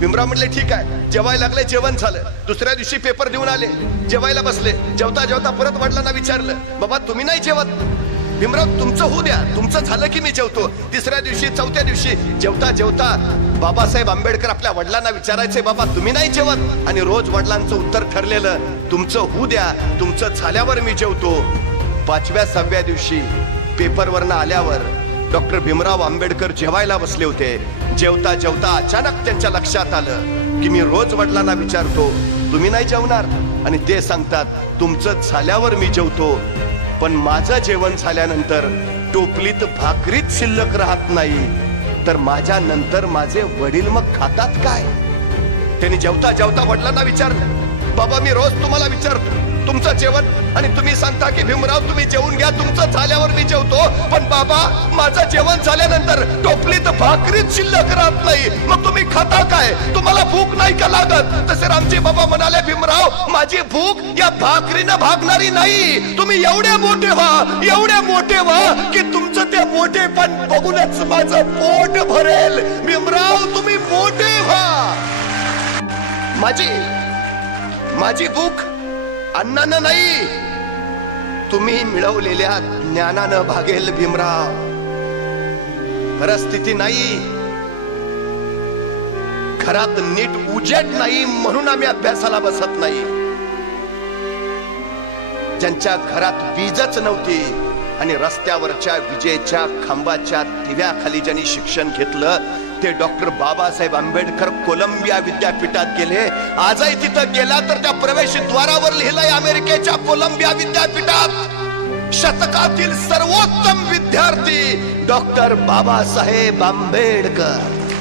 भीमराव म्हणले ठीक आहे. जेवायला लागले, जेवण झालं. दुसऱ्या दिवशी पेपर देऊन आले, जेवायला बसले. जेवता जेवता परत वडिलांना विचारलं, बाबा तुम्ही नाही जेवत? भीमराव तुमचं होऊ द्या, तुमचं झालं की मी जेवतो. तिसऱ्या दिवशी, चौथ्या दिवशी जेवता जेवता बाबासाहेब आंबेडकर आपल्या वडिलांना विचारायचे, बाबा तुम्ही नाही जेवत? आणि रोज वडिलांचं उत्तर ठरलेलं, तुमचं होऊ द्या, तुमचं झाल्यावर मी जेवतो. 5व्या 6व्या दिवशी पेपरवरनं आल्यावर डॉक्टर भीमराव आंबेडकर जेवायला बसले होते. जेवता जेवता अचानक त्यांच्या लक्षात आलं की मी रोज वडिलांना विचारतो, तुम्ही नाही जेवणार? आणि ते सांगतात, तुमचं झाल्यावर मी जेवतो. पण माझं जेवण झाल्यानंतर टोपलीत भाकरीत शिल्लक राहत नाही, तर माझ्या नंतर माझे वडील मग खातात काय? त्यांनी जेवता जेवता वडिलांना विचारलं, बाबा मी रोज तुम्हाला विचारतो तुमचं जेवण, आणि तुम्ही सांगता की भीमराव तुम्ही जेवून घ्या, तुमचं झाल्यावर मी जेवतो. पण बाबा माझं जेवण झाल्यानंतर टोपलीत भाकरीत शिल्लक राहत नाही, मग तुम्ही खाता काय? तुम्हाला भूक नाही का लागत? तसे रामजी बाबा म्हणाले, भीमराव माझी भूक या भाकरीनं भागणारी नाही. तुम्ही एवढे मोठे व्हा, एवढे मोठे व्हा की तुमचं ते मोठेपण बघूनच माझं पोट भरेल. भीमराव तुम्ही मोठे व्हा. माझी भूक अन्नानं नाही, तुम्ही मिळवलेल्या ज्ञानानं भागेल. भीमराव परिस्थिती नाही, घरात नीट उजेड नाही म्हणून आम्ही अभ्यासाला बसत नाही. ज्यांच्या घरात वीजच नव्हती आणि रस्त्यावरच्या विजेच्या खांबाच्या दिव्याखाली ज्यांनी शिक्षण घेतलं, ते डॉक्टर बाबासाहेब आंबेडकर कोलंबिया विद्यापीठात गेले. आजही तिथं गेला तर त्या प्रवेशद्वारावर लिहिलंय, अमेरिकेच्या कोलंबिया विद्यापीठात शतकातील सर्वोत्तम विद्यार्थी डॉक्टर बाबासाहेब आंबेडकर.